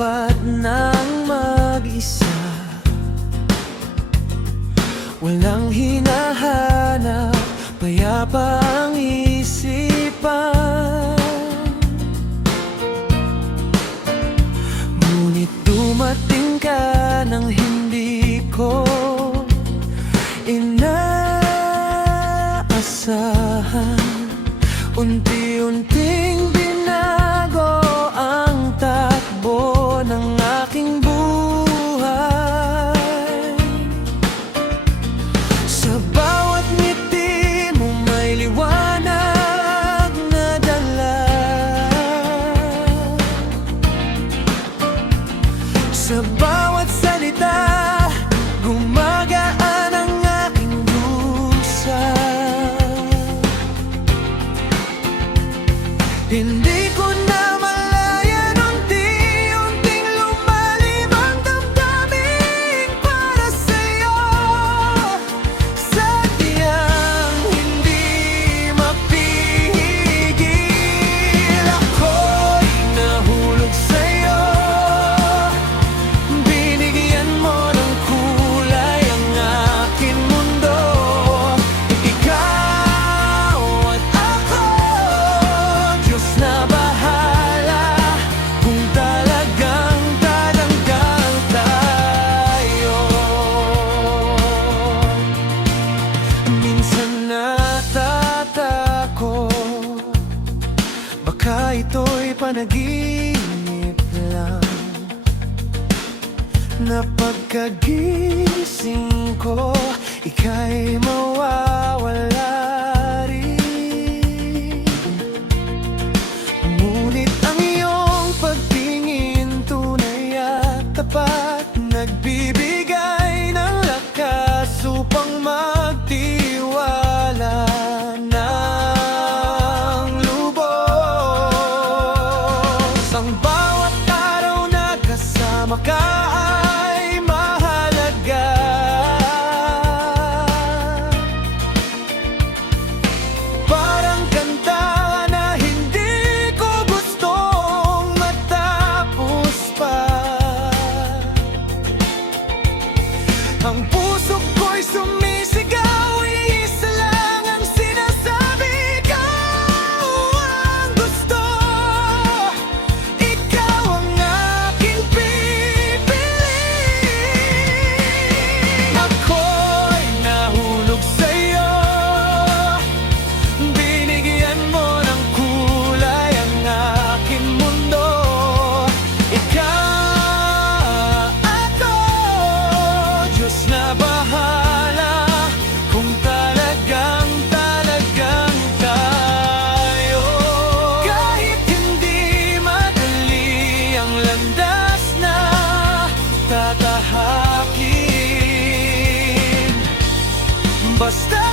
sapat ng mag-isa. Walang hinahanap, payapa ang isipan. Ngunit dumating ka nang hindi ko inaasahan. Unti-unting binago ang takbo ng aking buhay. Sa bawat ngiti mo may liwanag na dala. Sa bawat salita gumagaan ang aking dusa. Hindi ko na malayan, unti-unting lumalim ang damdamin para sa'yo. Sadyang hindi mapigil, ako'y nahulog sa'yo. Binigyan mo ng kulay ang aking mundo. Ikaw at ako, Diyos na bahala kung talagang tatanggal tayo. Minsan natatakot, baka ito'y panaginip lang, na pagkagising ko ika'y mawawala rin. Ngunit ang iyong pagtingin tunay at tapat, nagbibigay ng lakas upang magtiwala ng lubos. Ang bawat araw na kasama ka ay mahalaga. Parang kanta na hindi ko gustong matapos pa. Ang puso ko'y sumisigaw, iisa lang ang sinasabi, ikaw ang gusto. Ikaw ang aking pipiliin. Ako'y nahulog sa'yo. Binigyan mo ng kulay ang aking mundo. Ikaw, ako, Diyos na bahala kung talagang tayo. Kahit hindi madali ang landas na tatahakin, basta